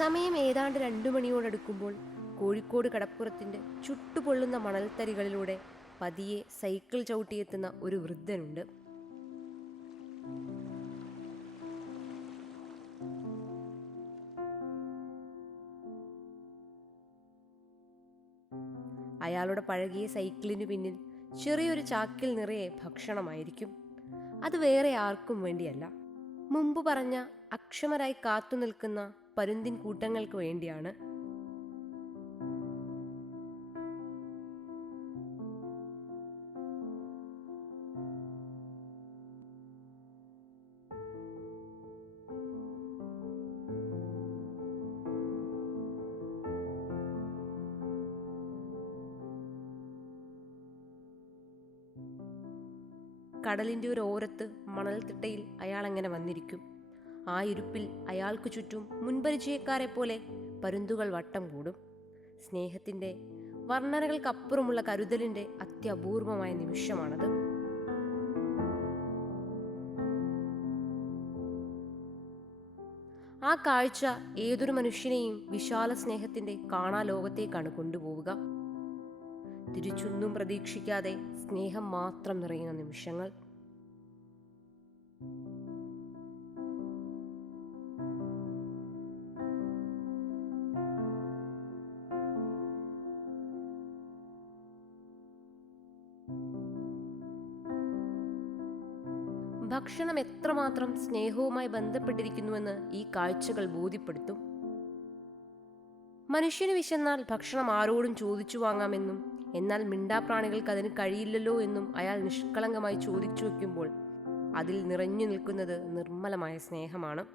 സമയം ഏതാണ്ട് രണ്ടു മണിയോടടുക്കുമ്പോൾ കോഴിക്കോട് കടപ്പുറത്തിന്റെ ചുട്ടുപൊള്ളുന്ന മണൽത്തരികളിലൂടെ പതിയെ സൈക്കിൾ ചവിട്ടിയെത്തുന്ന ഒരു വൃദ്ധനുണ്ട്. അയാളുടെ പഴകിയ സൈക്കിളിന് പിന്നിൽ ചെറിയൊരു ചാക്കിൽ നിറയെ ഭക്ഷണമായിരിക്കും. അത് വേറെ ആർക്കും വേണ്ടിയല്ല. മുമ്പ് പറഞ്ഞ അക്ഷമരായി കാത്തു നിൽക്കുന്ന പരുന്തിൻ കൂട്ടങ്ങൾക്ക് വേണ്ടിയാണ്. കടലിന്റെ ഒരു ഓരത്ത് മണൽത്തിട്ടയിൽ അയാൾ അങ്ങനെ വന്നിരിക്കും? ആ ഇരുപ്പിൽ അയാൾക്ക് ചുറ്റും മുൻപരിചയക്കാരെ പോലെ പരുന്തുകൾ വട്ടം കൂടും. സ്നേഹത്തിന്റെ വർണനകൾക്കപ്പുറമുള്ള കരുതലിന്റെ അത്യപൂർവമായ നിമിഷമാണത്. ആ കാഴ്ച ഏതൊരു മനുഷ്യനെയും വിശാല സ്നേഹത്തിന്റെ കാണാലോകത്തേക്കാണ് കൊണ്ടുപോവുക. തിരിച്ചൊന്നും പ്രതീക്ഷിക്കാതെ സ്നേഹം മാത്രം നിറയുന്ന നിമിഷങ്ങൾ. ഭക്ഷണം എത്രമാത്രം സ്നേഹവുമായി ബന്ധപ്പെട്ടിരിക്കുന്നുവെന്ന് ഈ കാഴ്ചകൾ ബോധ്യപ്പെടുത്തും. മനുഷ്യന് വിശന്നാൽ ഭക്ഷണം ആരോടും ചോദിച്ചു വാങ്ങാമെന്നും എന്നാൽ മിണ്ടാപ്രാണികൾക്ക് അതിന് കഴിയില്ലല്ലോ എന്നും അയാൾ നിഷ്കളങ്കമായി ചോദിച്ചു വയ്ക്കുമ്പോൾ അതിൽ നിറഞ്ഞു നിൽക്കുന്നത് നിർമ്മലമായ സ്നേഹമാണ്.